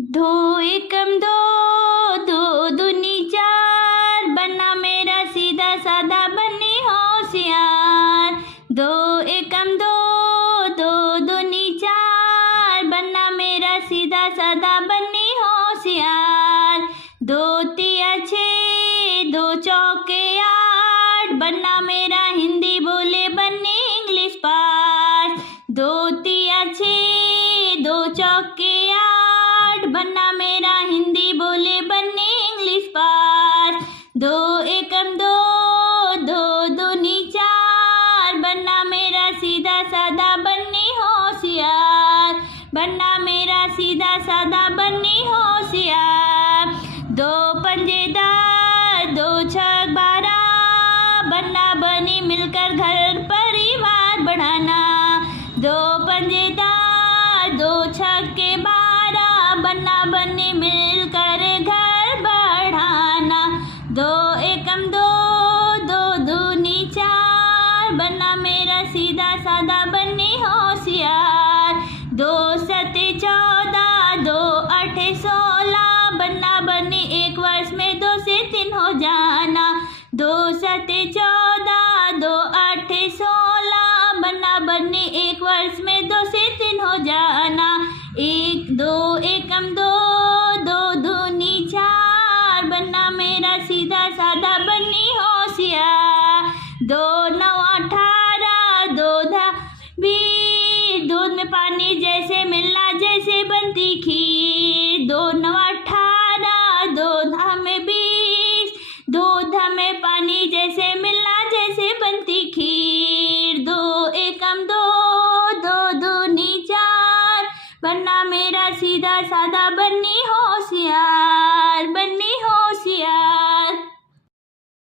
दो एकम दो, दो दूनी चार, बनना मेरा सीधा साधा बनी होशियार। दो एकम दो, दो दूनी चार, बनना मेरा सीधा साधा बनी होशियार। दो तिया छः, दो चौके आठ, बनना मेरा हिंदी बोले बनी इंग्लिश पास। दो तिया छः, दो चौके आठ, बनना मेरा हिंदी बोले बनी इंग्लिश पास। दो एकम दो, दो दूनी चार, बनना मेरा सीधा साधा बनी होशियार। बनना मेरा सीधा साधा बनी होशियार। दो पंजे दार, दो छक बारह, बनना बनी मिलकर घर परिवार बढ़ाना। दो पंजे दार, दो छक्के बारह, बनना बनी मिलकर घर बढ़ाना। दो एकम दो, दो दूनी चार, बनना मेरा सीधा साधा बनी होशियार। दो सते 14, दो आठे 16, बनना बनी एक वर्ष में 2 से 3 हो जाना। दो सते 14, दो आठे 16, बनना बनी एक वर्ष में 2 से 3 हो जाना। एक दो एकम दो, दो दूनी चार, बनना मेरा सीधा साधा बनी होशियार। दो नौ 18, दो धा 20, दूध में पानी जैसे मिलना जैसे बनती खीर। दो नौ 18, दो धा में 20, दूध में पानी जैसे मिलना जैसे बनती खीर। दो एकम दो, दो दूनी चार, बनना मेरा सीधा साधा बनी होशियार।